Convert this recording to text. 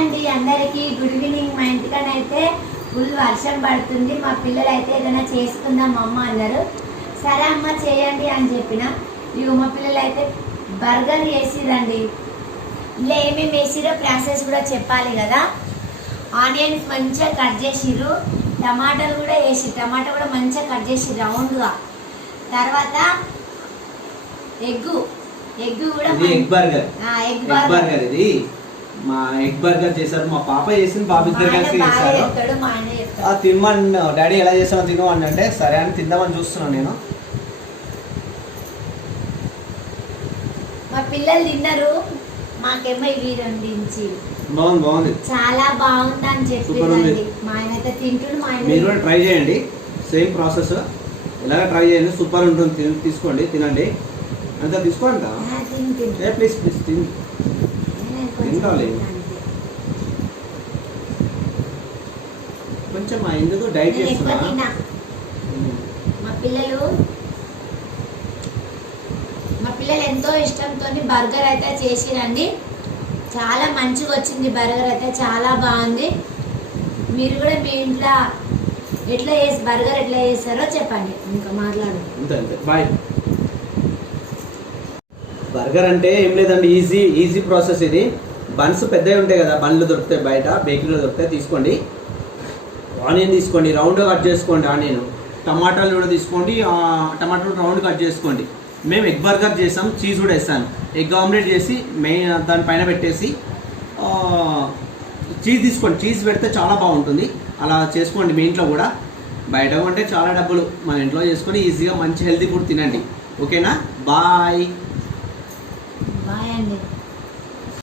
అండి అందరికి good evening. మా ఇంటికనైతే ఫుల్ వర్షం పడుతుంది. మా పిల్లలు అయితే ఏదైనా చేసుకుందాం అమ్మ అన్నారు. సరే అమ్మ చేయండి అని చెప్పిన. ఇవి మా పిల్లలు అయితే బర్గర్ చేసిరండి. ఇలా ఏమేమి వేసిరో ప్రాసెస్ కూడా చెప్పాలి కదా. ఆనియన్స్ మంచిగా కట్ చేసిర్రు, టమాటాలు కూడా వేసి టమాటా కూడా మంచిగా కట్ చేసి రౌండ్గా. తర్వాత ఎగ్ కూడా ఎగ్ బర్గర్ ఇది మా ఎగ్ బర్గర్ చేశారు. మా పాప చేసింది, పాప ఇద్దరు కలిసి చేశారు. తినమని డాడీ ఎలా చేసామో తినమని అంటే సరే అని తిందామని చూస్తున్నాను నేను. మా పిల్లలు తిన్నారు, మాకేమో ఇవి రెండించి బాగుంది చాలా బాగుంది అని చెప్పి మా ఆయన అయితే తింటుడు. మా ఆయన మీరు కూడా ట్రై చేయండి, సేమ్ ప్రాసెస్ ఇలాగ ట్రై చేయండి, సూపర్ ఉంటుంది. తీసుకోండి, తినండి, అంతా తీసుకోండి. ప్లీజ్ తినాలి కొంచెం. ఎందుకు డైట్ చేస్తున్నా. మా పిల్లలు ఎంతో ఇష్టంతో బర్గర్ అయితే చేసిరండి. చాలా మంచిగా వచ్చింది బర్గర్ అయితే, చాలా బాగుంది. మీరు కూడా మీ ఇంట్లో బర్గర్ ఎట్లా చేస్తారో చెప్పండి. ఇంకా మాట్లాడు. అంతే బాయ్. బర్గర్ అంటే ఏం లేదండి, ఈజీ ప్రాసెస్ ఇది. బన్స్ పెద్దవి ఉంటాయి కదా, బండ్లు దొరుకుతాయి బయట, బేకరీలో దొరుకుతాయి. తీసుకోండి, ఆనియన్ తీసుకోండి, రౌండ్గా కట్ చేసుకోండి. ఆనియన్, టమాటాలు కూడా తీసుకోండి, టమాటాలు రౌండ్ కట్ చేసుకోండి. మేము ఎగ్ బర్గర్ చేసాం, చీజ్ కూడా వేస్తాను. ఎగ్ ఆమ్లెట్ చేసి మెయిన్ దానిపైన పెట్టేసి చీజ్ తీసుకోండి. చీజ్ పెడితే చాలా బాగుంటుంది. అలా చేసుకోండి మీ ఇంట్లో కూడా. బయట కొంటే చాలా డబ్బులు, మన ఇంట్లో చేసుకొని ఈజీగా మంచి హెల్తీ ఫుడ్ తినండి. ఓకేనా? బాయ్ బాయ్ అండి.